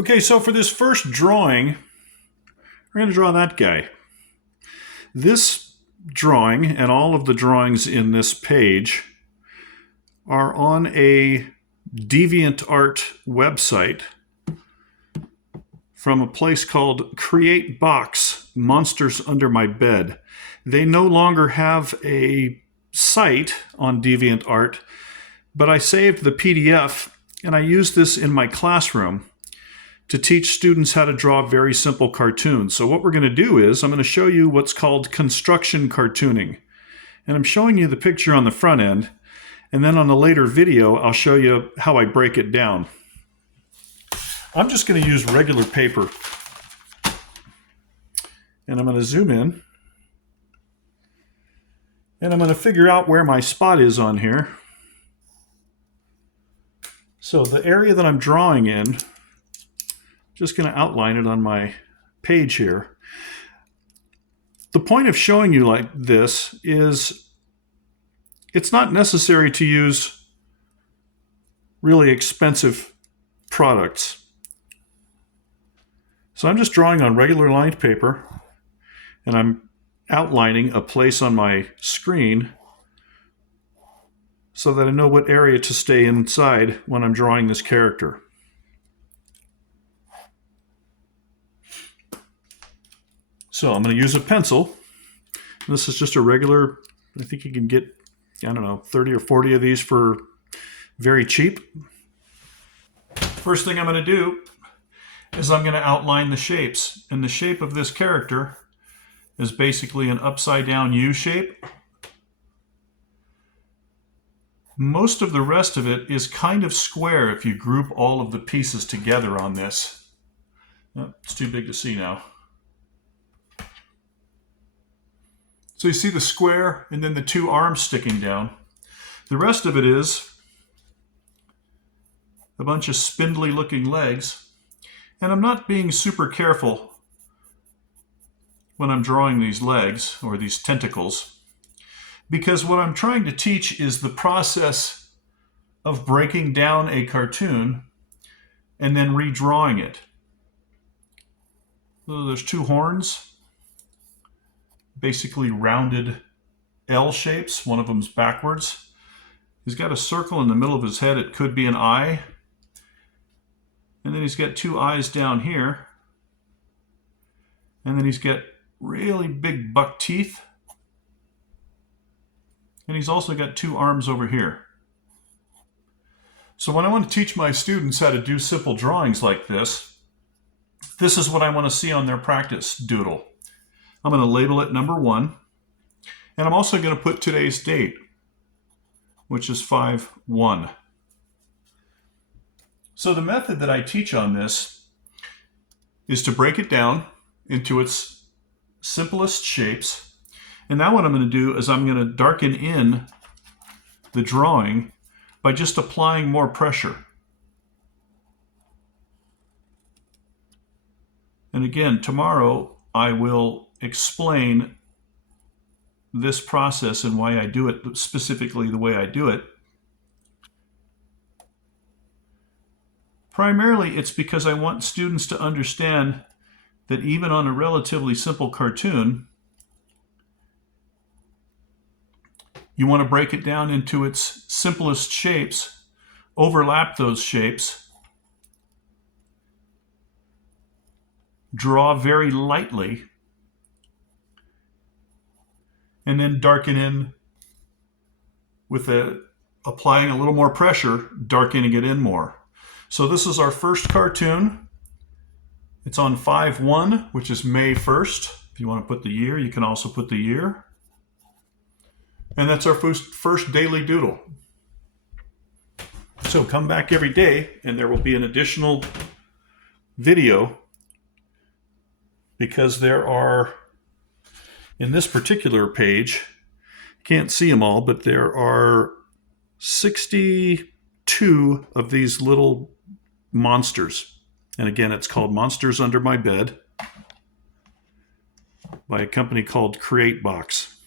Okay, so for this first drawing, we're going to draw that guy. This drawing and all of the drawings in this page are on a DeviantArt website from a place called Create Box, Monsters Under My Bed. They no longer have a site on DeviantArt, but I saved the PDF and I used this in my classroom to teach students how to draw very simple cartoons. So what we're going to do is I'm going to show you what's called construction cartooning. And I'm showing you the picture on the front end, and then on a later video I'll show you how I break it down. I'm just going to use regular paper. And I'm going to zoom in. And I'm going to figure out where my spot is on here. So the area that I'm drawing in, just going to outline it on my page here. The point of showing you like this is it's not necessary to use really expensive products. So I'm just drawing on regular lined paper and I'm outlining a place on my screen so that I know what area to stay inside when I'm drawing this character. So I'm going to use a pencil. This is just a regular, I think you can get, 30 or 40 of these for very cheap. First thing I'm going to do is I'm going to outline the shapes. And the shape of this character is basically an upside down U shape. Most of the rest of it is kind of square if you group all of the pieces together on this. Oh, it's too big to see now. So you see the square and then the two arms sticking down. The rest of it is a bunch of spindly looking legs. And I'm not being super careful when I'm drawing these legs or these tentacles, because what I'm trying to teach is the process of breaking down a cartoon and then redrawing it. So there's two horns. Basically rounded L shapes. One of them's backwards. He's got a circle in the middle of his head. It could be an eye. And then he's got two eyes down here. And then he's got really big buck teeth. And he's also got two arms over here. So when I want to teach my students how to do simple drawings like this is what I want to see on their practice doodle. I'm going to label it number 1. And I'm also going to put today's date, which is 5/1. So the method that I teach on this is to break it down into its simplest shapes. And now what I'm going to do is I'm going to darken in the drawing by just applying more pressure. And again, tomorrow I will explain this process and why I do it, specifically the way I do it. Primarily, it's because I want students to understand that even on a relatively simple cartoon, you want to break it down into its simplest shapes, overlap those shapes, draw very lightly, and then darken in with applying a little more pressure, darkening it in more. So this is our first cartoon. It's on 5/1, which is May 1st. If you want to put the year, you can also put the year. And that's our first daily doodle. So come back every day and there will be an additional video, because there are, in this particular page, you can't see them all, but there are 62 of these little monsters. And again, it's called Monsters Under My Bed by a company called Create Box.